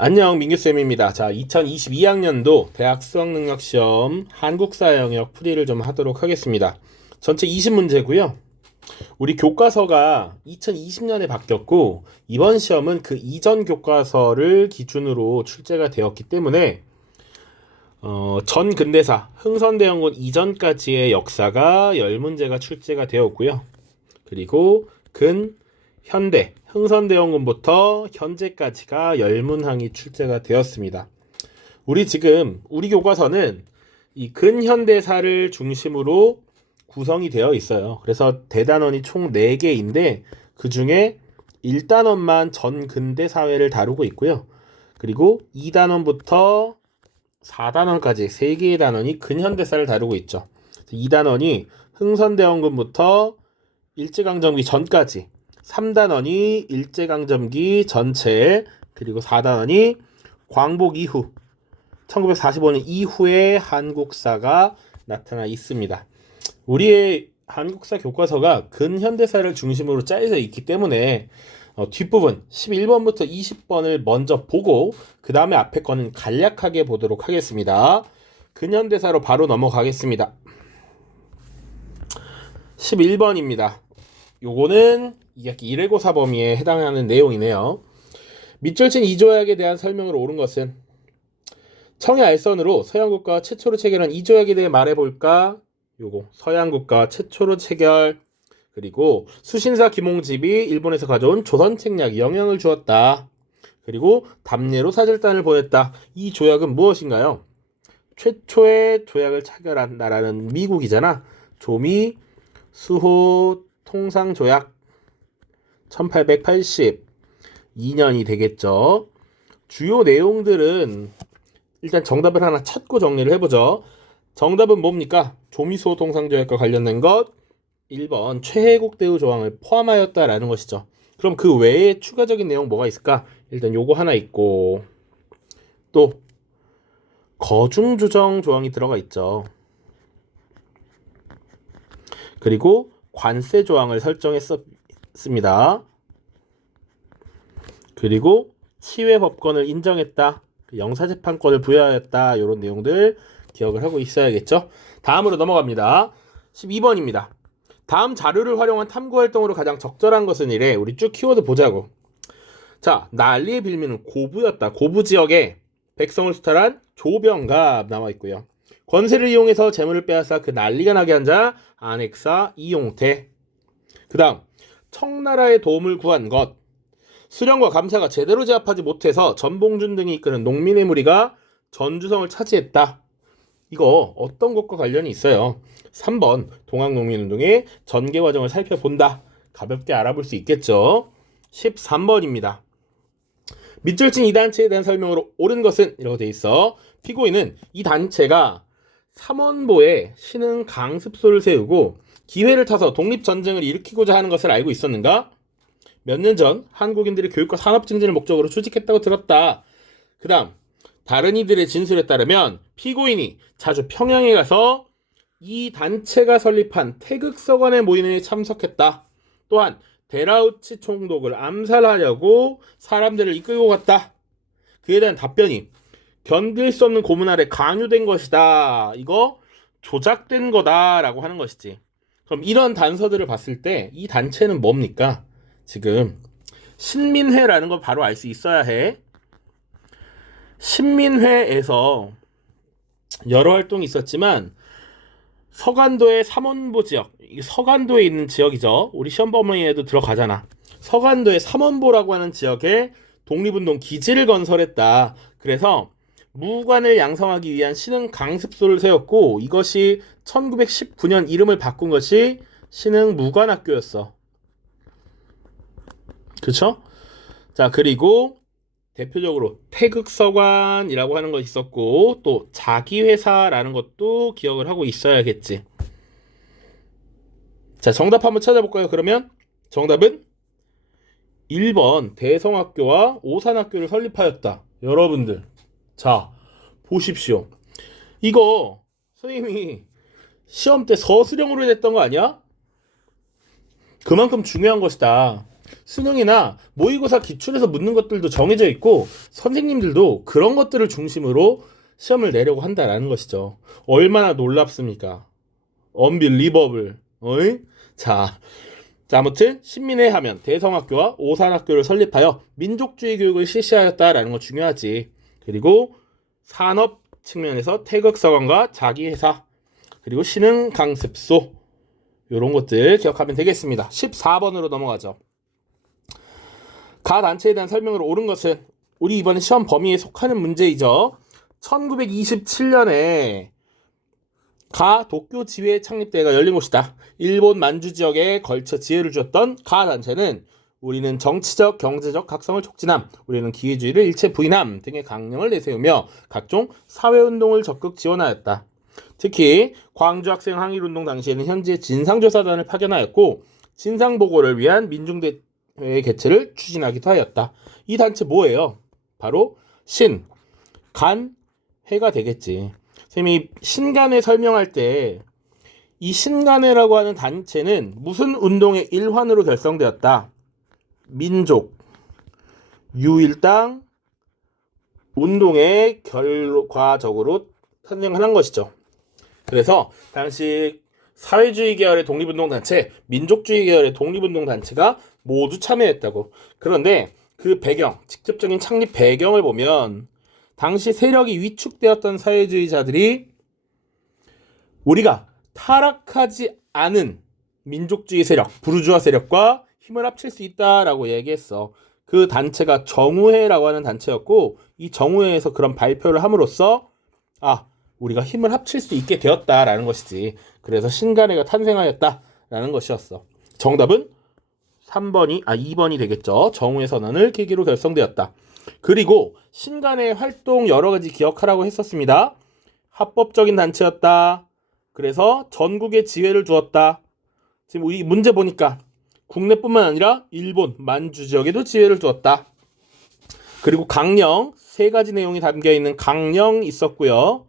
안녕, 민규쌤입니다. 자, 2022학년도 대학 수학능력시험 한국사 영역 풀이를 좀 하도록 하겠습니다. 전체 20문제고요. 우리 교과서가 2020년에 바뀌었고 이번 시험은 그 이전 교과서를 기준으로 출제가 되었기 때문에 전 근대사, 흥선대원군 이전까지의 역사가 10문제가 출제가 되었고요. 그리고 현대, 흥선대원군부터 현재까지가 10문항이 출제가 되었습니다. 우리 교과서는 이 근현대사를 중심으로 구성이 되어 있어요. 그래서 대단원이 총 4개인데 그 중에 1단원만 전근대 사회를 다루고 있고요. 그리고 2단원부터 4단원까지 3개의 단원이 근현대사를 다루고 있죠. 2단원이 흥선대원군부터 일제강점기 전까지, 3단원이 일제강점기 전체, 그리고 4단원이 광복 이후 1945년 이후의 한국사가 나타나 있습니다. 우리의 한국사 교과서가 근현대사를 중심으로 짜여져 있기 때문에 뒷부분 11번부터 20번을 먼저 보고 그 다음에 앞에 거는 간략하게 보도록 하겠습니다. 근현대사로 바로 넘어가겠습니다. 11번입니다. 요거는 2학기 1회고사 범위에 해당하는 내용이네요. 밑줄친 이조약에 대한 설명을 옳은 것은 청해 알선으로 서양국가 최초로 체결한 이조약에 대해 말해볼까? 요거 서양국가 최초로 체결, 그리고 수신사 김홍집이 일본에서 가져온 조선책략이 영향을 주었다. 그리고 답례로 사절단을 보냈다. 이 조약은 무엇인가요? 최초의 조약을 체결한 나라는 미국이잖아. 조미 수호 통상조약 1882년이 되겠죠. 주요 내용들은 일단 정답을 하나 찾고 정리를 해보죠. 정답은 뭡니까? 조미수호 통상조약과 관련된 것 1번 최혜국 대우 조항을 포함하였다라는 것이죠. 그럼 그 외에 추가적인 내용 뭐가 있을까? 일단 요거 하나 있고 또 거중조정 조항이 들어가 있죠. 그리고 관세 조항을 설정했습니다. 그리고 치외 법권을 인정했다. 영사재판권을 부여하였다. 이런 내용들 기억을 하고 있어야겠죠. 다음으로 넘어갑니다. 12번입니다. 다음 자료를 활용한 탐구활동으로 가장 적절한 것은 이래. 우리 쭉 키워드 보자고. 자, 난리의 빌미는 고부였다. 고부 지역에 백성을 수탈한 조병갑 나와 있고요. 권세를 이용해서 재물을 빼앗아 그 난리가 나게 한 자 안핵사 이용태. 그 다음 청나라의 도움을 구한 것. 수령과 감사가 제대로 제압하지 못해서 전봉준 등이 이끄는 농민의 무리가 전주성을 차지했다. 이거 어떤 것과 관련이 있어요? 3번 동학농민운동의 전개 과정을 살펴본다. 가볍게 알아볼 수 있겠죠. 13번입니다. 밑줄친 이 단체에 대한 설명으로 옳은 것은 이라고 돼 있어. 피고인은 이 단체가 삼원보에 신흥 강습소를 세우고 기회를 타서 독립전쟁을 일으키고자 하는 것을 알고 있었는가? 몇 년 전 한국인들의 교육과 산업 증진을 목적으로 수직했다고 들었다. 그 다음 다른 이들의 진술에 따르면 피고인이 자주 평양에 가서 이 단체가 설립한 태극서관의 모임에 참석했다. 또한 데라우치 총독을 암살하려고 사람들을 이끌고 갔다. 그에 대한 답변이 견딜 수 없는 고문 아래 강요된 것이다. 이거 조작된 거다라고 하는 것이지. 그럼 이런 단서들을 봤을 때 이 단체는 뭡니까? 지금 신민회라는 걸 바로 알 수 있어야 해. 신민회에서 여러 활동이 있었지만 서간도의 삼원보 지역, 서간도에 있는 지역이죠. 우리 시험 범위에도 들어가잖아. 서간도의 삼원보라고 하는 지역에 독립운동 기지를 건설했다. 그래서 무관을 양성하기 위한 신흥 강습소를 세웠고 이것이 1919년 이름을 바꾼 것이 신흥 무관학교였어. 그쵸? 자, 그리고 대표적으로 태극서관이라고 하는 것이 있었고 또 자기회사라는 것도 기억을 하고 있어야겠지. 자, 정답 한번 찾아볼까요? 그러면 정답은 1번 대성학교와 오산학교를 설립하였다. 여러분들, 자 보십시오. 이거 선생님이 시험 때 서술형으로 냈던 거 아니야? 그만큼 중요한 것이다. 수능이나 모의고사 기출에서 묻는 것들도 정해져 있고 선생님들도 그런 것들을 중심으로 시험을 내려고 한다라는 것이죠. 얼마나 놀랍습니까? unbelievable. 어이? 자, 아무튼 신민회 하면 대성학교와 오산학교를 설립하여 민족주의 교육을 실시하였다라는 거 중요하지. 그리고 산업 측면에서 태극서관과 자기회사, 그리고 신흥 강습소, 이런 것들 기억하면 되겠습니다. 14번으로 넘어가죠. 가 단체에 대한 설명으로 옳은 것은, 우리 이번에 시험 범위에 속하는 문제이죠. 1927년에 가 도쿄 지회 창립대회가 열린 곳이다. 일본 만주 지역에 걸쳐 지혜를 주었던 가 단체는 우리는 정치적, 경제적 각성을 촉진함, 우리는 기회주의를 일체 부인함 등의 강령을 내세우며 각종 사회운동을 적극 지원하였다. 특히 광주 학생 항일운동 당시에는 현지에 진상조사단을 파견하였고 진상보고를 위한 민중대회 개최를 추진하기도 하였다. 이 단체 뭐예요? 바로 간회가 되겠지. 선생님이 신간회 설명할 때 이 신간회라고 하는 단체는 무슨 운동의 일환으로 결성되었다? 민족 유일당 운동의 결과적으로 탄생한 것이죠. 그래서 당시 사회주의 계열의 독립운동단체, 민족주의 계열의 독립운동단체가 모두 참여했다고. 그런데 그 배경, 직접적인 창립 배경을 보면 당시 세력이 위축되었던 사회주의자들이 우리가 타락하지 않은 민족주의 세력, 부르주아 세력과 힘을 합칠 수 있다라고 얘기했어. 그 단체가 정우회라고 하는 단체였고 이 정우회에서 그런 발표를 함으로써 우리가 힘을 합칠 수 있게 되었다라는 것이지. 그래서 신간회가 탄생하였다라는 것이었어. 정답은 2번이 되겠죠. 정우회 선언을 계기로 결성되었다. 그리고 신간회 활동 여러 가지 기억하라고 했었습니다. 합법적인 단체였다. 그래서 전국에 지회를 두었다. 지금 우리 문제 보니까 국내뿐만 아니라 일본 만주 지역에도 지회를 두었다. 그리고 강령 3가지 내용이 담겨있는 강령 있었고요.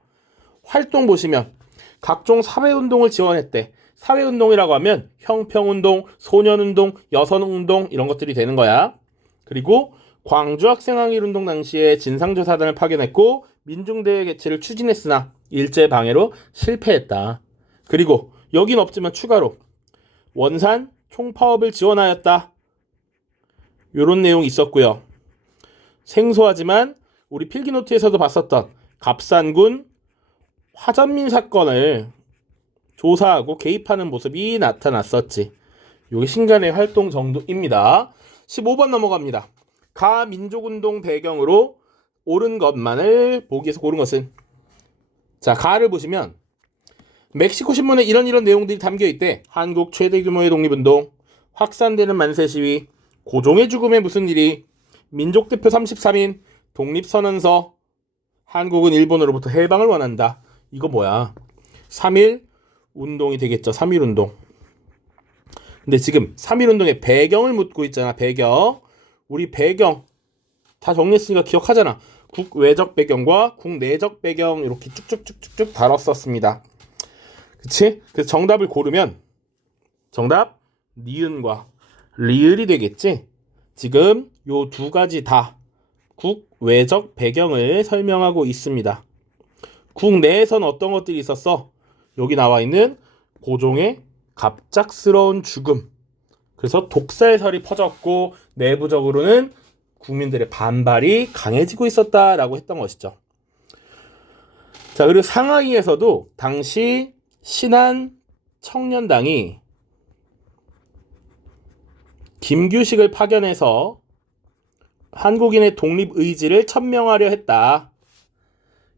활동 보시면 각종 사회운동을 지원했대. 사회운동이라고 하면 형평운동, 소년운동, 여성운동 이런 것들이 되는 거야. 그리고 광주 학생항일운동 당시에 진상조사단을 파견했고 민중대회 개최를 추진했으나 일제 방해로 실패했다. 그리고 여긴 없지만 추가로 원산 총파업을 지원하였다. 요런 내용이 있었고요. 생소하지만 우리 필기노트에서도 봤었던 갑산군 화전민 사건을 조사하고 개입하는 모습이 나타났었지. 요게 신간의 활동 정도입니다. 15번 넘어갑니다. 가 민족운동 배경으로 옳은 것만을 보기에서 고른 것은, 자, 가를 보시면 멕시코 신문에 이런 내용들이 담겨있대. 한국 최대 규모의 독립운동, 확산되는 만세 시위, 고종의 죽음에 무슨 일이, 민족대표 33인, 독립선언서, 한국은 일본으로부터 해방을 원한다. 이거 뭐야? 3.1 운동이 되겠죠. 3.1 운동. 근데 지금 3.1 운동의 배경을 묻고 있잖아. 배경. 우리 배경 다 정리했으니까 기억하잖아. 국외적 배경과 국내적 배경 이렇게 쭉쭉쭉쭉 다뤘었습니다. 그치? 그래서 정답을 고르면 정답 니은과 리을이 되겠지? 지금 요 2가지 다 국외적 배경을 설명하고 있습니다. 국내에서는 어떤 것들이 있었어? 여기 나와 있는 고종의 갑작스러운 죽음. 그래서 독살설이 퍼졌고 내부적으로는 국민들의 반발이 강해지고 있었다라고 했던 것이죠. 자, 그리고 상하이에서도 당시 신한 청년당이 김규식을 파견해서 한국인의 독립 의지를 천명하려 했다.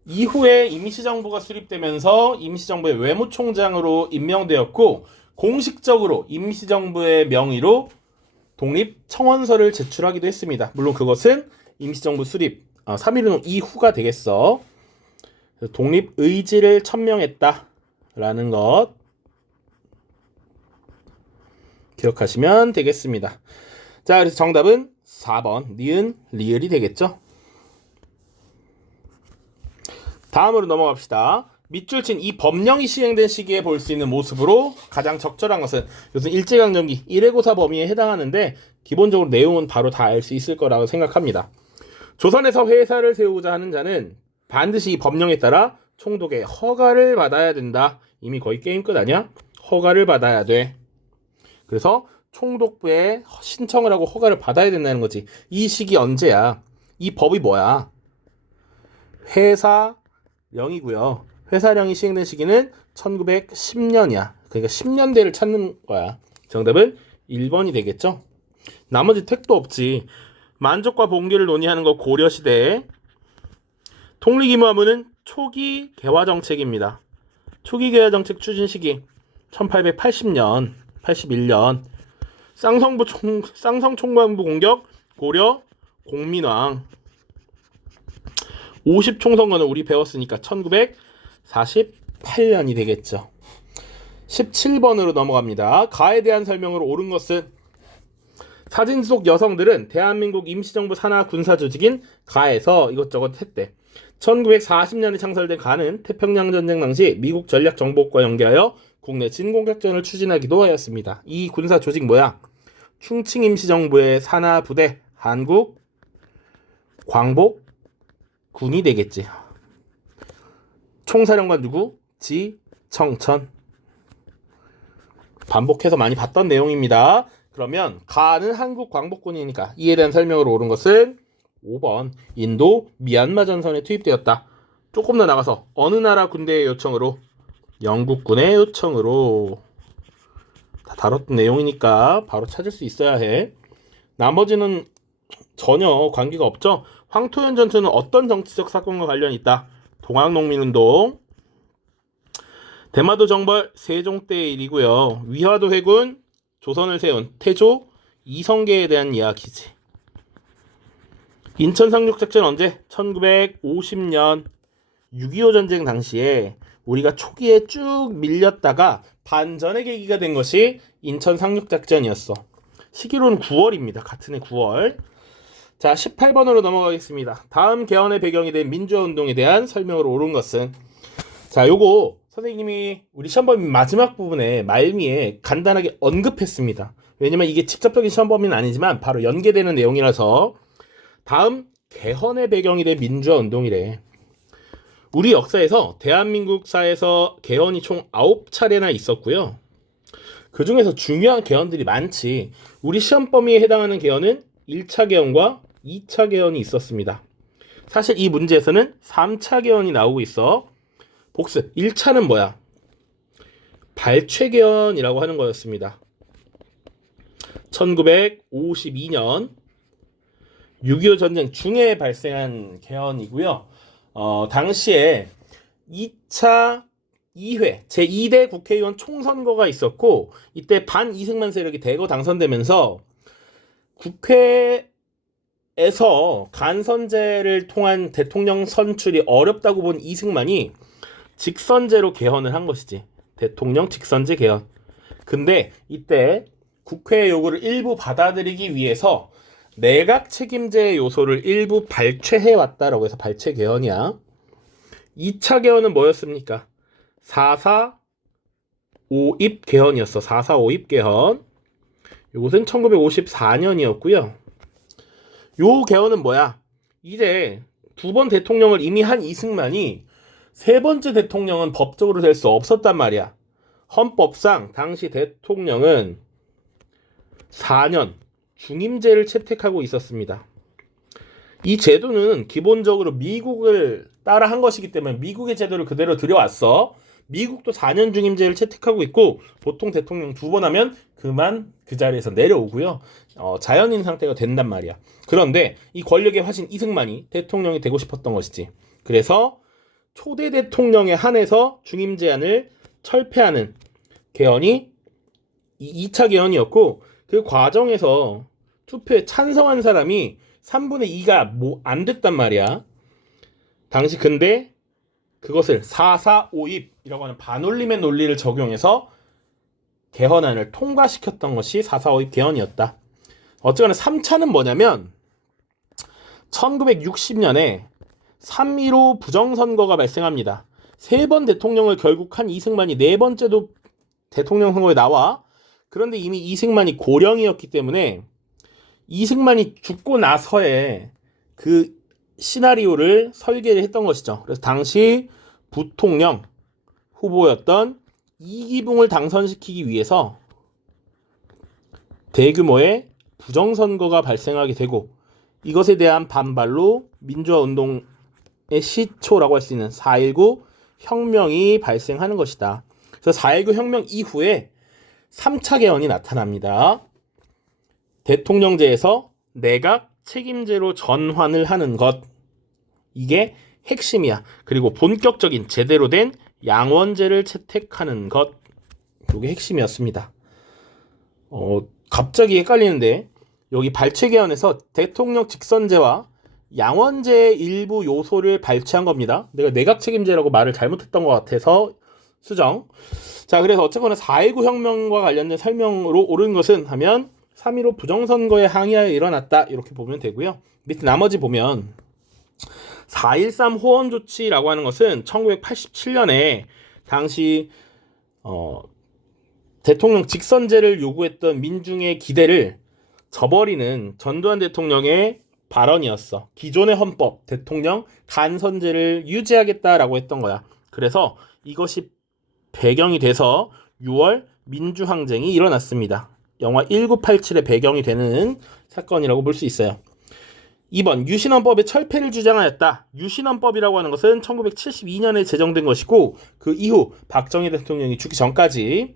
이후에 임시정부가 수립되면서 임시정부의 외무총장으로 임명되었고 공식적으로 임시정부의 명의로 독립청원서를 제출하기도 했습니다. 물론 그것은 임시정부 수립 3.1운동 이후가 되겠어. 독립 의지를 천명했다라는 것 기억하시면 되겠습니다. 자, 그래서 정답은 4번 니은 리을이 되겠죠. 다음으로 넘어갑시다. 밑줄 친 이 법령이 시행된 시기에 볼 수 있는 모습으로 가장 적절한 것은 요즘 일제강점기 1회고사 범위에 해당하는데 기본적으로 내용은 바로 다 알 수 있을 거라고 생각합니다. 조선에서 회사를 세우고자 하는 자는 반드시 이 법령에 따라 총독의 허가를 받아야 된다. 이미 거의 게임 끝 아니야? 허가를 받아야 돼. 그래서 총독부에 신청을 하고 허가를 받아야 된다는 거지. 이 시기 언제야? 이 법이 뭐야? 회사령이고요. 회사령이 시행된 시기는 1910년이야. 그러니까 10년대를 찾는 거야. 정답은 1번이 되겠죠? 나머지 택도 없지. 만족과 봉기를 논의하는 거 고려시대에 통리기무하무는 초기 개화정책입니다. 초기 개화정책 추진 시기 1880년, 81년 쌍성총관부 공격 고려 공민왕 50총선거는 우리 배웠으니까 1948년이 되겠죠. 17번으로 넘어갑니다. 가에 대한 설명으로 옳은 것은 사진 속 여성들은 대한민국 임시정부 산하 군사조직인 가에서 이것저것 했대. 1940년에 창설된 가는 태평양전쟁 당시 미국 전략정보국과 연계하여 국내 진공작전을 추진하기도 하였습니다. 이 군사조직 뭐야? 충칭 임시정부의 산하 부대 한국 광복군이 되겠지. 총사령관 누구? 지청천. 반복해서 많이 봤던 내용입니다. 그러면 가는 한국 광복군이니까 이에 대한 설명으로 옳은 것은 5번 인도 미얀마 전선에 투입되었다. 조금 더 나가서 어느 나라 군대의 요청으로? 영국군의 요청으로. 다 다뤘던 내용이니까 바로 찾을 수 있어야 해. 나머지는 전혀 관계가 없죠. 황토현 전투는 어떤 정치적 사건과 관련이 있다? 동학농민운동. 대마도 정벌 세종 때의 일이고요. 위화도 해군 조선을 세운 태조 이성계에 대한 이야기지. 인천 상륙작전 언제? 1950년 6.25 전쟁 당시에 우리가 초기에 쭉 밀렸다가 반전의 계기가 된 것이 인천 상륙작전이었어. 시기로는 9월입니다. 같은 해 9월. 자, 18번으로 넘어가겠습니다. 다음 개헌의 배경이 된 민주화운동에 대한 설명으로 옳은 것은 자, 요거 선생님이 우리 시험범위 마지막 부분에 말미에 간단하게 언급했습니다. 왜냐면 이게 직접적인 시험범위는 아니지만 바로 연계되는 내용이라서 다음 개헌의 배경이 된 민주화운동이래. 우리 역사에서 대한민국사에서 개헌이 총 9차례나 있었고요. 그 중에서 중요한 개헌들이 많지. 우리 시험 범위에 해당하는 개헌은 1차 개헌과 2차 개헌이 있었습니다. 사실 이 문제에서는 3차 개헌이 나오고 있어. 복습. 1차는 뭐야? 발췌 개헌이라고 하는 거였습니다. 1952년 6.25 전쟁 중에 발생한 개헌이고요. 당시에 2차 2회 제2대 국회의원 총선거가 있었고 이때 반 이승만 세력이 대거 당선되면서 국회에서 간선제를 통한 대통령 선출이 어렵다고 본 이승만이 직선제로 개헌을 한 것이지. 대통령 직선제 개헌. 근데 이때 국회의 요구를 일부 받아들이기 위해서 내각 책임제의 요소를 일부 발췌해왔다라고 해서 발췌 개헌이야. 2차 개헌은 뭐였습니까? 4.4 5입 개헌이었어. 4.4 5입 개헌. 이것은 1954년이었고요. 요 개헌은 뭐야? 이제 두 번 대통령을 이미 한 이승만이 세 번째 대통령은 법적으로 될 수 없었단 말이야. 헌법상 당시 대통령은 4년 중임제를 채택하고 있었습니다. 이 제도는 기본적으로 미국을 따라한 것이기 때문에 미국의 제도를 그대로 들여왔어. 미국도 4년 중임제를 채택하고 있고 보통 대통령 2번 하면 그만 그 자리에서 내려오고요. 자연인 상태가 된단 말이야. 그런데 이 권력의 화신 이승만이 대통령이 되고 싶었던 것이지. 그래서 초대 대통령에 한해서 중임제안을 철폐하는 개헌이 2차 개헌이었고 그 과정에서 투표에 찬성한 사람이 3분의 2가 안 됐단 말이야. 당시 근데 그것을 4.4 5입이라고 하는 반올림의 논리를 적용해서 개헌안을 통과시켰던 것이 4.4 5입 개헌이었다. 어쨌거나 3차는 뭐냐면 1960년에 3.15 부정선거가 발생합니다. 세 번 대통령을 결국 한 이승만이 네 번째도 대통령 선거에 나와. 그런데 이미 이승만이 고령이었기 때문에 이승만이 죽고 나서의 그 시나리오를 설계를 했던 것이죠. 그래서 당시 부통령 후보였던 이기붕을 당선시키기 위해서 대규모의 부정선거가 발생하게 되고, 이것에 대한 반발로 민주화운동의 시초라고 할 수 있는 4.19 혁명이 발생하는 것이다. 그래서 4.19 혁명 이후에 3차 개헌이 나타납니다. 대통령제에서 내각 책임제로 전환을 하는 것, 이게 핵심이야. 그리고 본격적인 제대로 된 양원제를 채택하는 것, 이게 핵심이었습니다. 갑자기 헷갈리는데 여기 발췌 개헌에서 대통령 직선제와 양원제의 일부 요소를 발췌한 겁니다. 내가 내각 책임제라고 말을 잘못했던 것 같아서 수정. 자, 그래서 어쨌거나 4.19 혁명과 관련된 설명으로 옳은 것은 하면 3.15 부정선거에 항의하여 일어났다, 이렇게 보면 되고요. 밑에 나머지 보면 4.13 호원 조치라고 하는 것은 1987년에 당시 대통령 직선제를 요구했던 민중의 기대를 저버리는 전두환 대통령의 발언이었어. 기존의 헌법, 대통령 간선제를 유지하겠다라고 했던 거야. 그래서 이것이 배경이 돼서 6월 민주항쟁이 일어났습니다. 영화 1987의 배경이 되는 사건이라고 볼 수 있어요. 2번, 유신헌법의 철폐를 주장하였다. 유신헌법이라고 하는 것은 1972년에 제정된 것이고, 그 이후 박정희 대통령이 죽기 전까지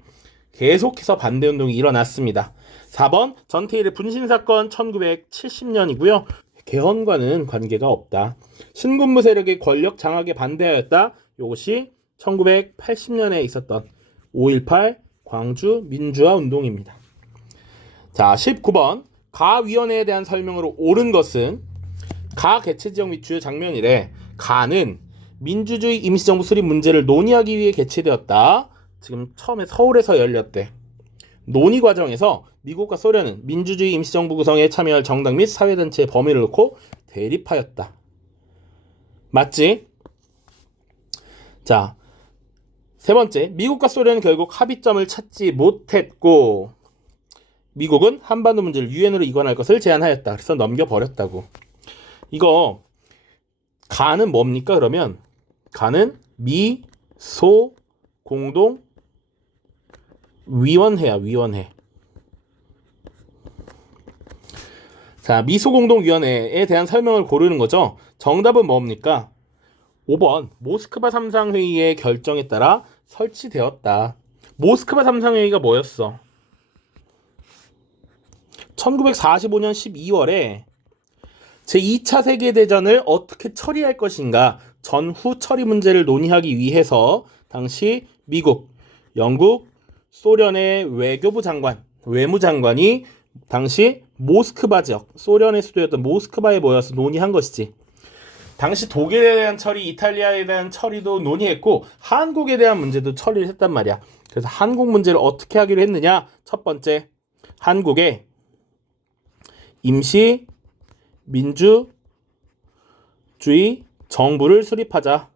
계속해서 반대운동이 일어났습니다. 4번, 전태일의 분신사건 1970년이고요. 개헌과는 관계가 없다. 신군부 세력의 권력 장악에 반대하였다. 이것이 1980년에 있었던 5.18 광주 민주화 운동입니다. 자, 19번, 가위원회에 대한 설명으로 옳은 것은 가 개최지역 및 주요 장면이래. 가는 민주주의 임시정부 수립 문제를 논의하기 위해 개최되었다. 지금 처음에 서울에서 열렸대. 논의 과정에서 미국과 소련은 민주주의 임시정부 구성에 참여할 정당 및 사회단체의 범위를 놓고 대립하였다. 맞지? 자, 세 번째, 미국과 소련은 결국 합의점을 찾지 못했고, 미국은 한반도 문제를 유엔으로 이관할 것을 제안하였다. 그래서 넘겨버렸다고. 이거 가는 뭡니까? 그러면 가는 미, 소, 공동 위원회야. 위원회. 자, 미소공동위원회에 대한 설명을 고르는 거죠. 정답은 뭡니까? 5번, 모스크바 삼상회의의 결정에 따라 설치되었다. 모스크바 삼상회의가 뭐였어? 1945년 12월에 제2차 세계대전을 어떻게 처리할 것인가, 전후 처리 문제를 논의하기 위해서 당시 미국, 영국, 소련의 외교부 장관, 외무장관이 당시 모스크바 지역, 소련의 수도였던 모스크바에 모여서 논의한 것이지. 당시 독일에 대한 처리, 이탈리아에 대한 처리도 논의했고 한국에 대한 문제도 처리를 했단 말이야. 그래서 한국 문제를 어떻게 하기로 했느냐? 첫 번째, 한국에 임시 민주주의 정부를 수립하자.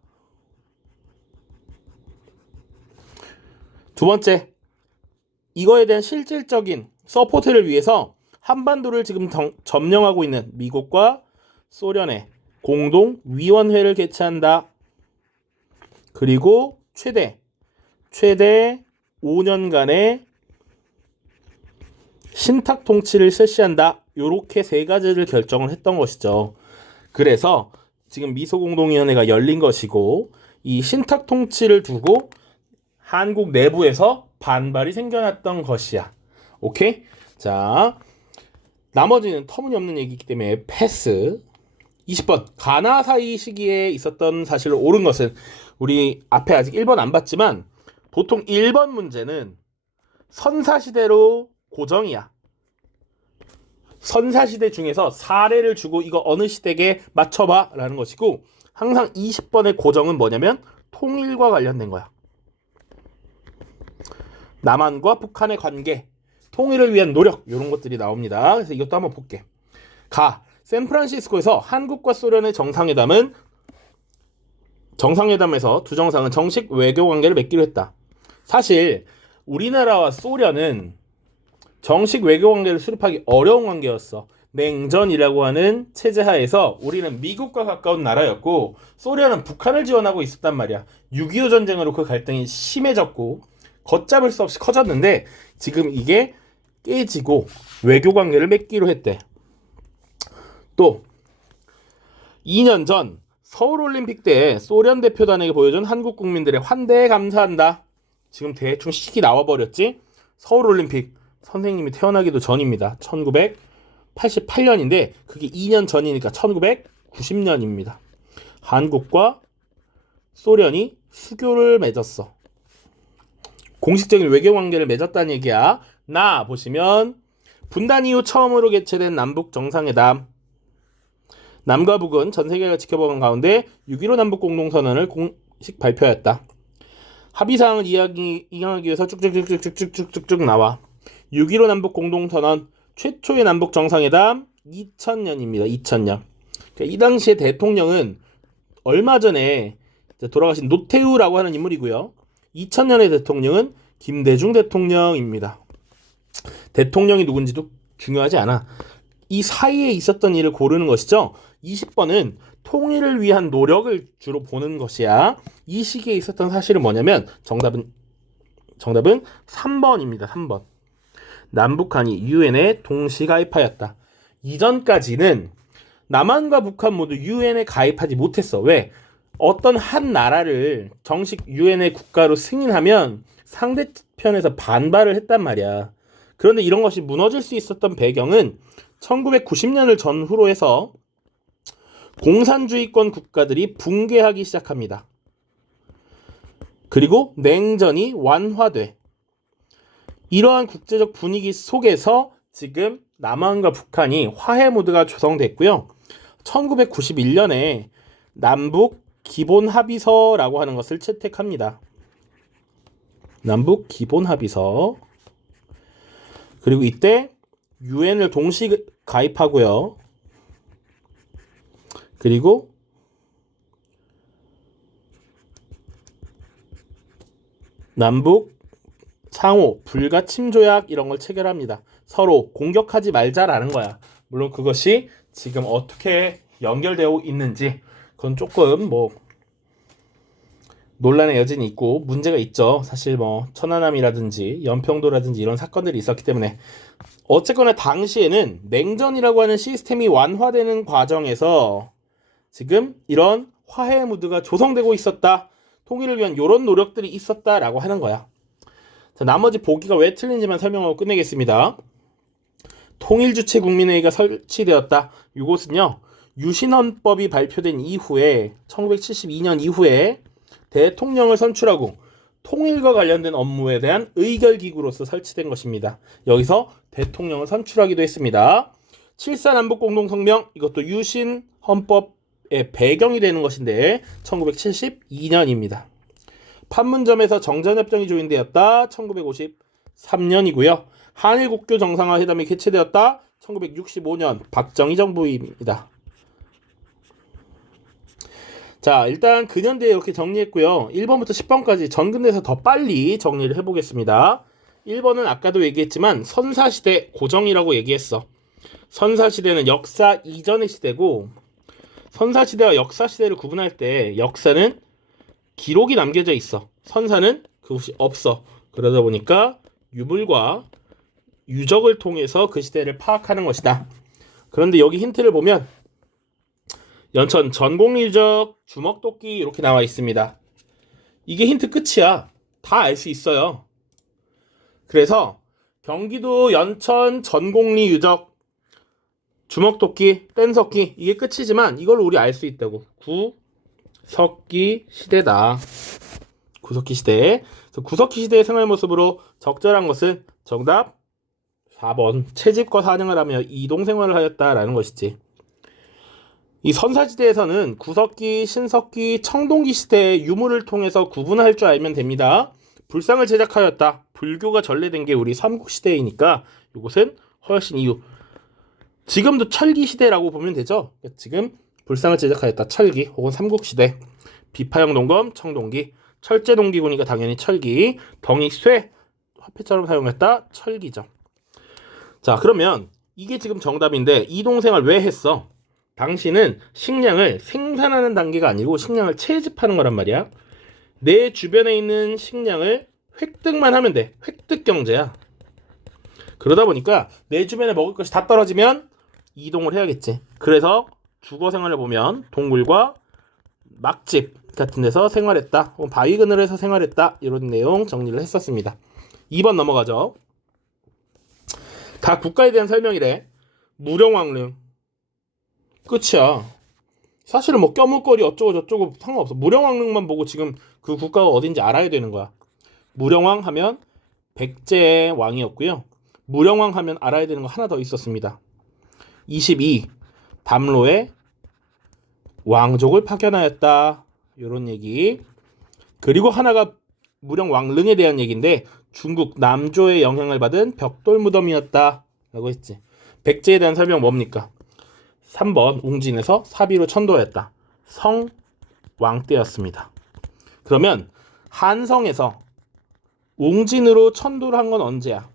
두 번째, 이거에 대한 실질적인 서포트를 위해서 한반도를 지금 점령하고 있는 미국과 소련의 공동위원회를 개최한다. 그리고 최대 5년간의 신탁 통치를 실시한다. 요렇게 세 가지를 결정을 했던 것이죠. 그래서 지금 미소공동위원회가 열린 것이고, 이 신탁 통치를 두고 한국 내부에서 반발이 생겨났던 것이야. 오케이? 자, 나머지는 터무니없는 얘기이기 때문에 패스. 20번, 가나 사이 시기에 있었던 사실로 옳은 것은, 우리 앞에 아직 1번 안 봤지만 보통 1번 문제는 선사시대로 고정이야. 선사시대 중에서 사례를 주고 이거 어느 시대에 맞춰봐 라는 것이고, 항상 20번의 고정은 뭐냐면 통일과 관련된 거야. 남한과 북한의 관계, 통일을 위한 노력, 이런 것들이 나옵니다. 그래서 이것도 한번 볼게. 가, 샌프란시스코에서 한국과 소련의 정상회담은 정상회담에서 두 정상은 정식 외교 관계를 맺기로 했다. 사실 우리나라와 소련은 정식 외교 관계를 수립하기 어려운 관계였어. 냉전이라고 하는 체제 하에서 우리는 미국과 가까운 나라였고 소련은 북한을 지원하고 있었단 말이야. 6.25 전쟁으로 그 갈등이 심해졌고 걷잡을 수 없이 커졌는데 지금 이게 깨지고 외교 관계를 맺기로 했대. 또 2년 전 서울올림픽 때 소련 대표단에게 보여준 한국 국민들의 환대에 감사한다. 지금 대충 시기 나와버렸지? 서울올림픽 선생님이 태어나기도 전입니다. 1988년인데 그게 2년 전이니까 1990년입니다. 한국과 소련이 수교를 맺었어. 공식적인 외교관계를 맺었다는 얘기야. 나 보시면 분단 이후 처음으로 개최된 남북 정상회담. 남과 북은 전 세계가 지켜보는 가운데 6.15 남북 공동선언을 공식 발표했다. 합의사항을 이해하기 위해서 쭉쭉쭉쭉쭉쭉쭉 나와. 6.15 남북 공동선언 최초의 남북 정상회담 2000년입니다. 2000년. 이 당시에 대통령은 얼마 전에 돌아가신 노태우라고 하는 인물이고요. 2000년의 대통령은 김대중 대통령입니다. 대통령이 누군지도 중요하지 않아. 이 사이에 있었던 일을 고르는 것이죠. 20번은 통일을 위한 노력을 주로 보는 것이야. 이 시기에 있었던 사실은 뭐냐면 정답은 3번입니다. 3번. 남북한이 유엔에 동시 가입하였다. 이전까지는 남한과 북한 모두 유엔에 가입하지 못했어. 왜? 어떤 한 나라를 정식 유엔의 국가로 승인하면 상대편에서 반발을 했단 말이야. 그런데 이런 것이 무너질 수 있었던 배경은 1990년을 전후로 해서 공산주의권 국가들이 붕괴하기 시작합니다. 그리고 냉전이 완화돼. 이러한 국제적 분위기 속에서 지금 남한과 북한이 화해 모드가 조성됐고요. 1991년에 남북 기본 합의서라고 하는 것을 채택합니다. 남북 기본 합의서. 그리고 이때 유엔을 동시 가입하고요. 그리고 남북 상호 불가침 조약 이런 걸 체결합니다. 서로 공격하지 말자라는 거야. 물론 그것이 지금 어떻게 연결되어 있는지 그건 조금 논란의 여진이 있고 문제가 있죠. 사실 천안함이라든지 연평도라든지 이런 사건들이 있었기 때문에 어쨌거나 당시에는 냉전이라고 하는 시스템이 완화되는 과정에서 지금 이런 화해 무드가 조성되고 있었다. 통일을 위한 이런 노력들이 있었다라고 하는 거야. 자, 나머지 보기가 왜 틀린지만 설명하고 끝내겠습니다. 통일주체 국민회의가 설치되었다. 이것은요. 유신헌법이 발표된 이후에 1972년 이후에 대통령을 선출하고 통일과 관련된 업무에 대한 의결기구로서 설치된 것입니다. 여기서 대통령을 선출하기도 했습니다. 7.4 남북공동성명 이것도 유신헌법의 배경이 되는 것인데 1972년입니다. 판문점에서 정전협정이 조인되었다. 1953년이고요. 한일국교 정상화 회담이 개최되었다. 1965년 박정희 정부입니다. 자, 일단 근현대에 이렇게 정리했고요. 1번부터 10번까지 전근대에서 더 빨리 정리를 해보겠습니다. 1번은 아까도 얘기했지만 선사시대 고정이라고 얘기했어. 선사시대는 역사 이전의 시대고 선사시대와 역사시대를 구분할 때 역사는 기록이 남겨져 있어. 선사는 그것이 없어. 그러다 보니까 유물과 유적을 통해서 그 시대를 파악하는 것이다. 그런데 여기 힌트를 보면 연천 전공유적 주먹도끼 이렇게 나와 있습니다. 이게 힌트 끝이야. 다 알 수 있어요. 그래서 경기도 연천 전공리 유적 주먹도끼 뗀석기 이게 끝이지만 이걸 우리 알 수 있다고. 구석기 시대다. 구석기 시대. 구석기 시대의 생활 모습으로 적절한 것은 정답 4번. 채집과 사냥을 하며 이동생활을 하였다라는 것이지. 이 선사시대에서는 구석기, 신석기, 청동기 시대의 유물을 통해서 구분할 줄 알면 됩니다. 불상을 제작하였다. 불교가 전래된 게 우리 삼국시대이니까 이것은 훨씬 이후. 지금도 철기시대라고 보면 되죠. 지금 불상을 제작하였다. 철기 혹은 삼국시대. 비파형 동검 청동기, 철제 동기구니까 당연히 철기, 덩이 쇠 화폐처럼 사용했다 철기죠. 자, 그러면 이게 지금 정답인데 이동생활 왜 했어? 당신은 식량을 생산하는 단계가 아니고 식량을 채집하는 거란 말이야. 내 주변에 있는 식량을 획득만 하면 돼. 획득 경제야. 그러다 보니까 내 주변에 먹을 것이 다 떨어지면 이동을 해야겠지. 그래서 주거 생활을 보면 동굴과 막집 같은 데서 생활했다. 혹은 바위 그늘에서 생활했다. 이런 내용 정리를 했었습니다. 2번 넘어가죠. 각 국가에 대한 설명이래. 무령왕릉. 끝이야. 사실은 뭐 껴물거리 어쩌고 저쩌고 상관없어. 무령왕릉만 보고 지금 그 국가가 어딘지 알아야 되는 거야. 무령왕 하면 백제의 왕이었고요. 무령왕 하면 알아야 되는 거 하나 더 있었습니다. 22. 담로에 왕족을 파견하였다. 이런 얘기. 그리고 하나가 무령왕릉에 대한 얘기인데 중국 남조의 영향을 받은 벽돌 무덤이었다 라고 했지. 백제에 대한 설명 뭡니까? 3번 웅진에서 사비로 천도했다. 성왕 때였습니다. 그러면 한성에서 웅진으로 천도를 한 건 언제야?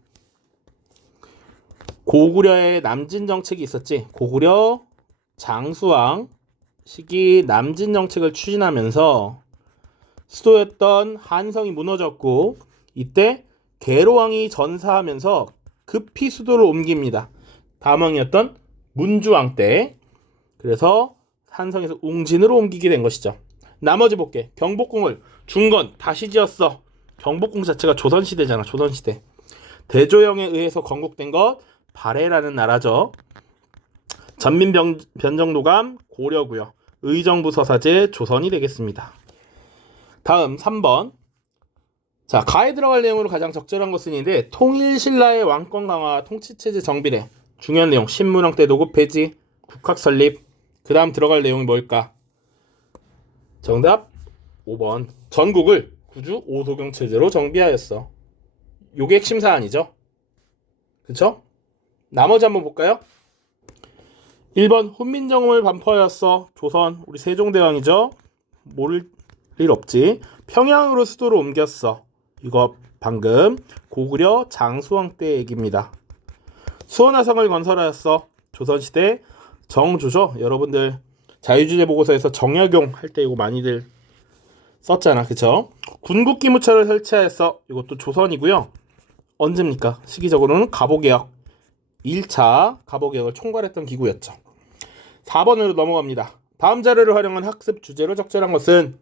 고구려의 남진 정책이 있었지. 고구려 장수왕 시기 남진 정책을 추진하면서 수도였던 한성이 무너졌고 이때 계로왕이 전사하면서 급히 수도를 옮깁니다. 다음 왕이었던 문주왕 때. 그래서 한성에서 웅진으로 옮기게 된 것이죠. 나머지 볼게. 경복궁을 중건 다시 지었어. 경복궁 자체가 조선시대잖아. 조선시대. 대조영에 의해서 건국된 것 발해라는 나라죠. 전민변정도감 고려고요. 의정부서사제 조선이 되겠습니다. 다음 3번. 자, 가에 들어갈 내용으로 가장 적절한 것은 인데 통일신라의 왕권 강화, 통치체제 정비례. 중요한 내용. 신문왕 때 노급 폐지, 국학 설립. 그 다음 들어갈 내용이 뭘까? 정답 5번. 전국을 구주 오소경 체제로 정비하였어. 요게 핵심 사안이죠. 그쵸? 나머지 한번 볼까요? 1번 훈민정음을 반포하였어. 조선 우리 세종대왕이죠. 모를 일 없지. 평양으로 수도를 옮겼어. 이거 방금 고구려 장수왕 때 얘기입니다. 수원화성을 건설하였어. 조선시대 정조죠. 여러분들 자유주제 보고서에서 정약용 할 때 이거 많이들 썼잖아. 그쵸? 군국기무처를 설치하였어. 이것도 조선이고요. 언제입니까? 시기적으로는 갑오개혁 1차 갑오개혁을 총괄했던 기구였죠. 4번으로 넘어갑니다. 다음 자료를 활용한 학습 주제로 적절한 것은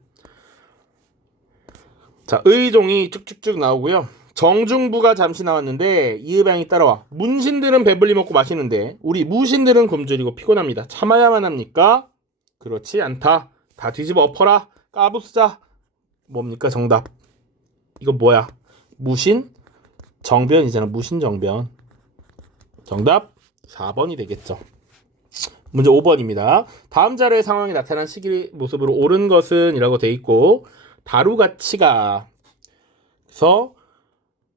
자, 의종이 쭉쭉쭉 나오고요. 정중부가 잠시 나왔는데 이의방이 따라와. 문신들은 배불리 먹고 마시는데 우리 무신들은 굶주리고 피곤합니다. 참아야만 합니까? 그렇지 않다. 다 뒤집어 엎어라. 까부수자. 뭡니까 정답? 이거 뭐야? 무신 정변이잖아. 무신 정변. 정답 4번이 되겠죠. 문제 5번입니다. 다음 자료의 상황이 나타난 시기 모습으로 옳은 것은 이라고 돼 있고 다루가치가 그래서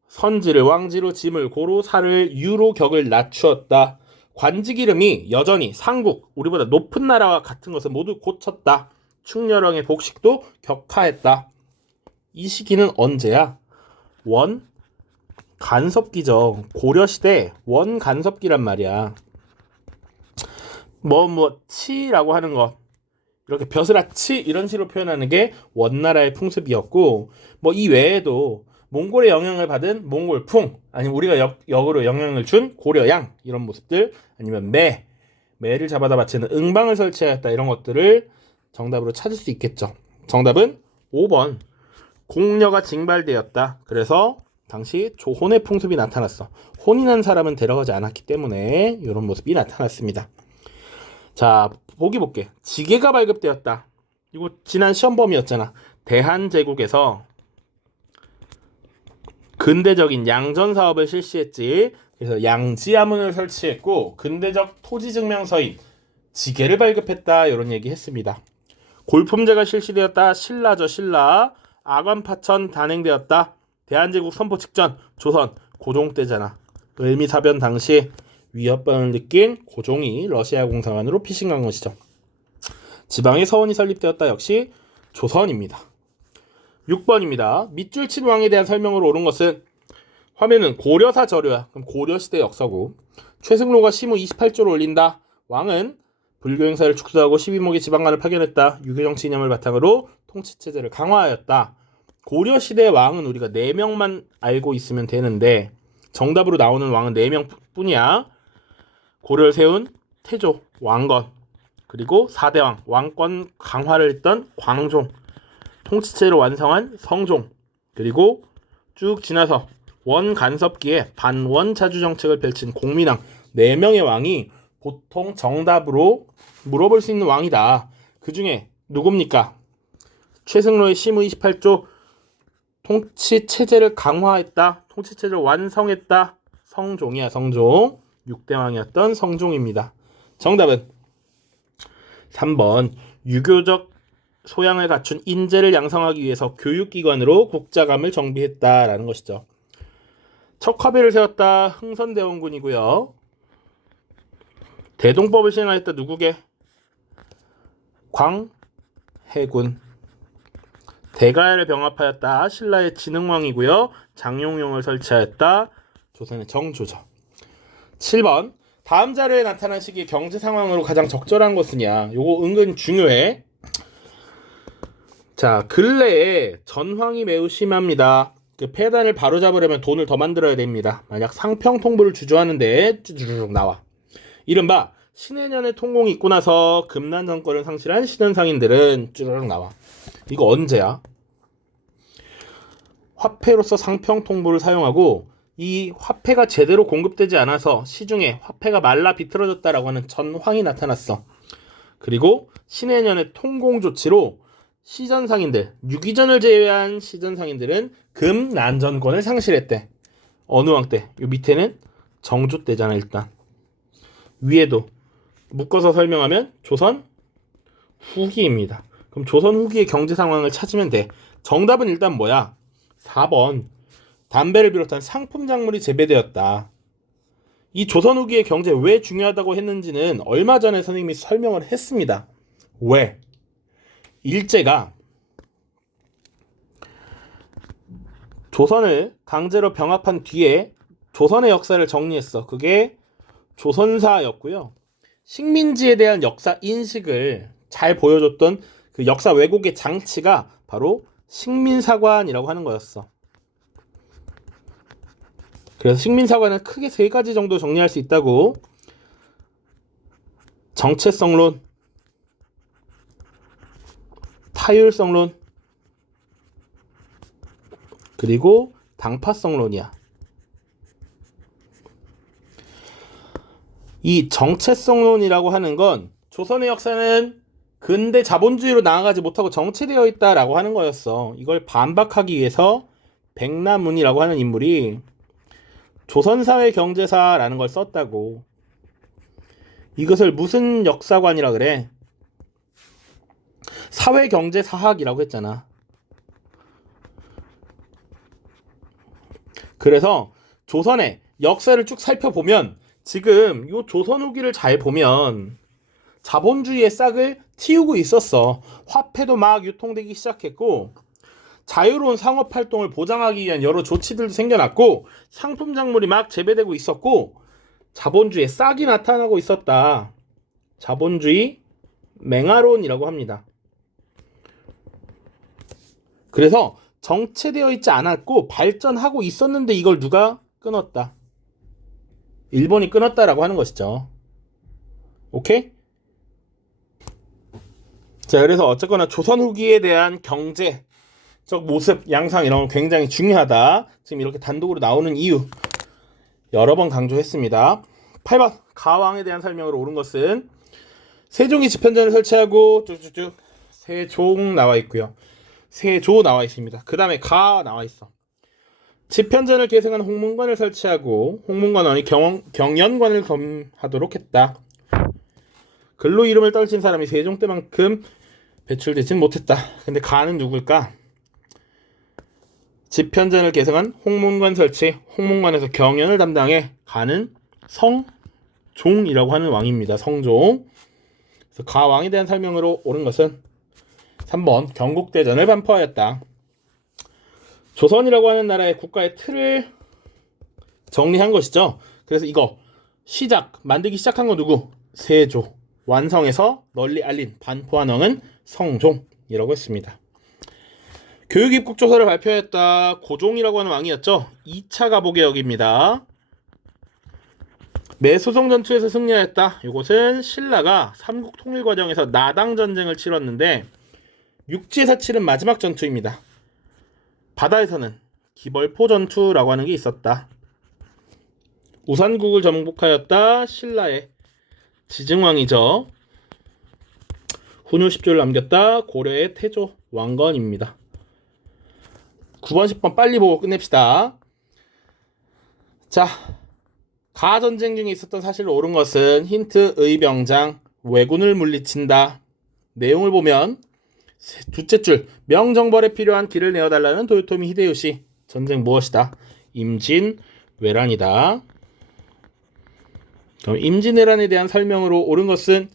선지를 왕지로 짐을 고로 살을 유로 격을 낮추었다. 관직 이름이 여전히 상국 우리보다 높은 나라와 같은 것을 모두 고쳤다. 충렬왕의 복식도 격하했다. 이 시기는 언제야? 원 간섭기죠. 고려시대 원 간섭기란 말이야. 치라고 하는 것 이렇게 벼슬아치 이런 식으로 표현하는 게 원나라의 풍습이었고 이 외에도 몽골의 영향을 받은 몽골풍 아니면 우리가 역으로 영향을 준 고려양 이런 모습들 아니면 매를 잡아다 바치는 응방을 설치하였다 이런 것들을 정답으로 찾을 수 있겠죠. 정답은 5번 공녀가 징발되었다. 그래서 당시 조혼의 풍습이 나타났어. 혼인한 사람은 데려가지 않았기 때문에 이런 모습이 나타났습니다. 자, 보기 볼게. 지게가 발급되었다. 이거 지난 시험 범위였잖아. 대한제국에서 근대적인 양전 사업을 실시했지. 그래서 양지하문을 설치했고 근대적 토지증명서인 지게를 발급했다. 이런 얘기 했습니다. 골품제가 실시되었다. 신라죠. 신라. 아관파천 단행되었다. 대한제국 선포 직전 조선 고종 때잖아. 을미사변 당시 위협감을 느낀 고종이 러시아 공사관으로 피신간 것이죠. 지방에 서원이 설립되었다. 역시 조선입니다. 6번입니다. 밑줄 친 왕에 대한 설명으로 옳은 것은 화면은 고려사 저료야. 그럼 고려시대 역사고 최승로가 시무 28조를 올린다. 왕은 불교 행사를 축소하고 12목의 지방관을 파견했다. 유교정치 이념을 바탕으로 통치체제를 강화하였다. 고려시대 왕은 우리가 4명만 알고 있으면 되는데 정답으로 나오는 왕은 4명 뿐이야. 고려를 세운 태조, 왕건, 그리고 4대왕, 왕권 강화를 했던 광종, 통치체를 완성한 성종, 그리고 쭉 지나서 원간섭기에 반원자주 정책을 펼친 공민왕 4명의 왕이 보통 정답으로 물어볼 수 있는 왕이다. 그 중에 누굽니까? 최승로의 시무 28조 통치체제를 강화했다. 통치체제를 완성했다. 성종이야, 성종. 6대왕이었던 성종입니다. 정답은 3번 유교적 소양을 갖춘 인재를 양성하기 위해서 교육기관으로 국자감을 정비했다라는 것이죠. 척화배를 세웠다. 흥선대원군이고요. 대동법을 시행하였다. 누구게? 광해군. 대가야를 병합하였다. 신라의 진흥왕이고요. 장용용을 설치하였다. 조선의 정조죠. 7번 다음 자료에 나타난 시기의 경제 상황으로 가장 적절한 것이냐. 요거 은근 중요해. 자, 근래에 전황이 매우 심합니다. 그 폐단을 바로잡으려면 돈을 더 만들어야 됩니다. 만약 상평통보를 주저하는데 쭈쭈쭈 나와. 이른바 신해년의 통공이 있고 나서 금난 정권을 상실한 신현상인들은 쭈르륵 나와. 이거 언제야? 화폐로서 상평통보를 사용하고 이 화폐가 제대로 공급되지 않아서 시중에 화폐가 말라 비틀어졌다라고 하는 전황이 나타났어. 그리고 신해년의 통공 조치로 시전상인들, 유기전을 제외한 시전상인들은 금난전권을 상실했대. 어느 왕 때? 요 밑에는 정조 때잖아. 일단 위에도 묶어서 설명하면 조선 후기입니다. 그럼 조선 후기의 경제 상황을 찾으면 돼. 정답은 일단 뭐야? 4번 담배를 비롯한 상품 작물이 재배되었다. 이 조선 후기의 경제 왜 중요하다고 했는지는 얼마 전에 선생님이 설명을 했습니다. 왜? 일제가 조선을 강제로 병합한 뒤에 조선의 역사를 정리했어. 그게 조선사였고요. 식민지에 대한 역사 인식을 잘 보여줬던 그 역사 왜곡의 장치가 바로 식민사관이라고 하는 거였어. 그래서 식민사관은 크게 3가지 정도 정리할 수 있다고. 정체성론, 타율성론, 그리고 당파성론이야. 이 정체성론이라고 하는 건 조선의 역사는 근대 자본주의로 나아가지 못하고 정체되어 있다라고 하는 거였어. 이걸 반박하기 위해서 백남문이라고 하는 인물이 조선사회 경제사라는 걸 썼다고. 이것을 무슨 역사관이라 그래? 사회경제사학이라고 했잖아. 그래서 조선의 역사를 쭉 살펴보면 지금 이 조선 후기를 잘 보면 자본주의의 싹을 틔우고 있었어. 화폐도 막 유통되기 시작했고 자유로운 상업활동을 보장하기 위한 여러 조치들도 생겨났고 상품 작물이 막 재배되고 있었고 자본주의의 싹이 나타나고 있었다. 자본주의 맹아론이라고 합니다. 그래서 정체되어 있지 않았고 발전하고 있었는데 이걸 누가 끊었다. 일본이 끊었다라고 하는 것이죠. 오케이? 자, 그래서 어쨌거나 조선 후기에 대한 경제적 모습, 양상 이런 건 굉장히 중요하다. 지금 이렇게 단독으로 나오는 이유 여러 번 강조했습니다. 8번 가왕에 대한 설명으로 옳은 것은 세종이 집현전을 설치하고 쭉쭉쭉 세종 나와 있고요. 세조 나와 있습니다. 그 다음에 가 나와 있어. 집현전을 계승한 홍문관을 설치하고 홍문관원이 경연관을 검하도록 했다. 글로 이름을 떨친 사람이 세종 때만큼 배출되진 못했다. 근데 가는 누굴까? 집현전을 계승한 홍문관 설치, 홍문관에서 경연을 담당해 가는 성종이라고 하는 왕입니다. 성종. 그래서 가왕에 대한 설명으로 옳은 것은 3번 경국대전을 반포하였다. 조선이라고 하는 나라의 국가의 틀을 정리한 것이죠. 그래서 이거 만들기 시작한 건 누구? 세조. 완성해서 널리 알린 반포한 왕은 성종이라고 했습니다. 교육입국조서를 발표했다. 고종이라고 하는 왕이었죠. 2차 가보개혁입니다. 매소성 전투에서 승리하였다. 이것은 신라가 삼국 통일 과정에서 나당 전쟁을 치렀는데 육지에서 치른 마지막 전투입니다. 바다에서는 기벌포 전투라고 하는 게 있었다. 우산국을 정복하였다. 신라의 지증왕이죠. 훈유 10조를 남겼다. 고려의 태조 왕건입니다. 9번 10번 빨리 보고 끝냅시다. 자, 가전쟁 중에 있었던 사실로 옳은 것은 힌트 의병장 왜군을 물리친다. 내용을 보면 둘째 줄 명정벌에 필요한 길을 내어달라는 도요토미 히데요시. 전쟁 무엇이다? 임진왜란이다. 그럼 임진왜란에 대한 설명으로 옳은 것은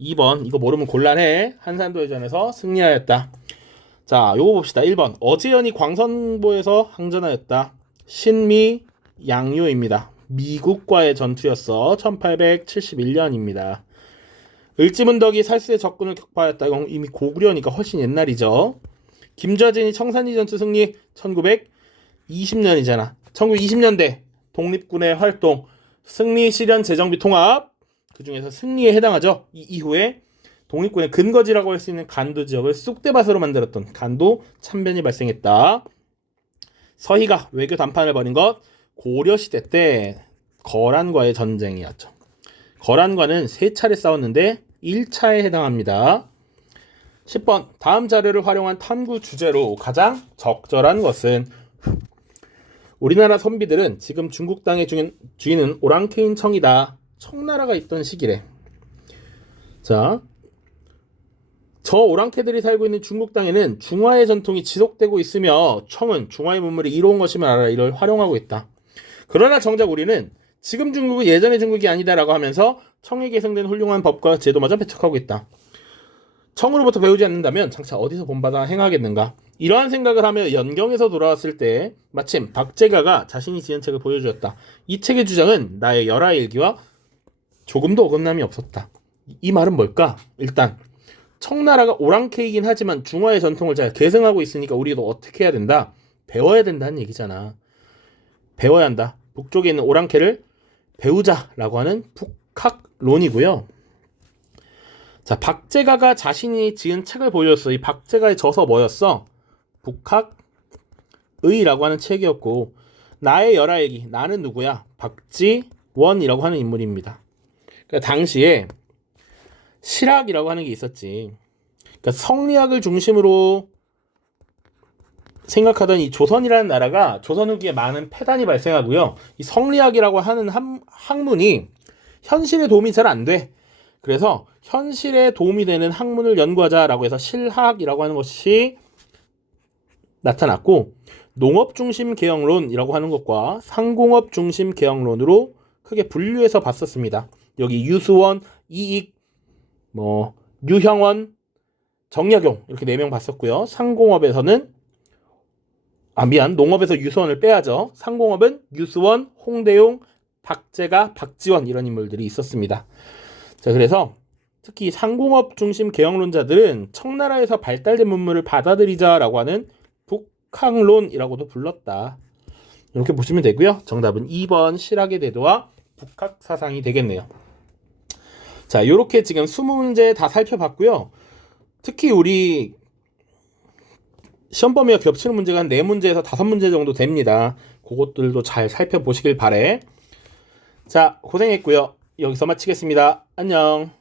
2번. 이거 모르면 곤란해. 한산도해전에서 승리하였다. 자, 요거 봅시다. 1번. 어제연이 광선보에서 항전하였다. 신미 양요입니다. 미국과의 전투였어. 1871년입니다. 을지문덕이 살수의 적군을 격파하였다. 이건 이미 고구려니까 훨씬 옛날이죠. 김좌진이 청산리 전투 승리 1920년이잖아. 1920년대 독립군의 활동, 승리 실현 재정비 통합, 그 중에서 승리에 해당하죠. 이 이후에 독립군의 근거지라고 할 수 있는 간도 지역을 쑥대밭으로 만들었던 간도 참변이 발생했다. 서희가 외교 담판을 벌인 것 고려시대 때 거란과의 전쟁이었죠. 거란과는 3차례 싸웠는데 1차에 해당합니다. 10번 다음 자료를 활용한 탐구 주제로 가장 적절한 것은 우리나라 선비들은 지금 중국 땅의 주인은 오랑캐인 청이다. 청나라가 있던 시기래. 자, 저 오랑캐들이 살고 있는 중국 땅에는 중화의 전통이 지속되고 있으며 청은 중화의 문물이 이로운 것임을 알아 이를 활용하고 있다. 그러나 정작 우리는 지금 중국은 예전의 중국이 아니다라고 하면서 청에 계승된 훌륭한 법과 제도마저 배척하고 있다. 청으로부터 배우지 않는다면 장차 어디서 본받아 행하겠는가? 이러한 생각을 하며 연경에서 돌아왔을 때 마침 박제가가 자신이 지은 책을 보여주었다. 이 책의 주장은 나의 열하일기와 조금도 어긋남이 없었다. 이 말은 뭘까? 일단 청나라가 오랑캐이긴 하지만 중화의 전통을 잘 계승하고 있으니까 우리도 어떻게 해야 된다? 배워야 된다는 얘기잖아. 배워야 한다. 북쪽에 있는 오랑캐를 배우자라고 하는 북학론이고요. 자, 박제가가 자신이 지은 책을 보여줬어. 이 박제가의 저서 뭐였어? 북학의라고 하는 책이었고 나의 열하일기, 나는 누구야? 박지원이라고 하는 인물입니다. 그러니까 당시에 실학이라고 하는 게 있었지. 그러니까 성리학을 중심으로 생각하던 이 조선이라는 나라가 조선 후기에 많은 폐단이 발생하고요. 이 성리학이라고 하는 학문이 현실에 도움이 잘 안 돼. 그래서 현실에 도움이 되는 학문을 연구하자라고 해서 실학이라고 하는 것이 나타났고 농업 중심 개혁론이라고 하는 것과 상공업 중심 개혁론으로 크게 분류해서 봤었습니다. 여기 유수원, 이익, 유형원, 정약용 이렇게 4명 봤었고요. 농업에서 유수원을 빼야죠. 상공업은 유수원, 홍대용, 박제가, 박지원 이런 인물들이 있었습니다. 자, 그래서 특히 상공업 중심 개혁론자들은 청나라에서 발달된 문물을 받아들이자라고 하는 북학론이라고도 불렀다. 이렇게 보시면 되고요. 정답은 2번 실학의 대도와 북학 사상이 되겠네요. 자, 이렇게 지금 20문제 다 살펴봤고요. 특히 우리 시험 범위가 겹치는 문제가 한 4문제에서 5문제 정도 됩니다. 그것들도 잘 살펴보시길 바래. 자, 고생했고요. 여기서 마치겠습니다. 안녕.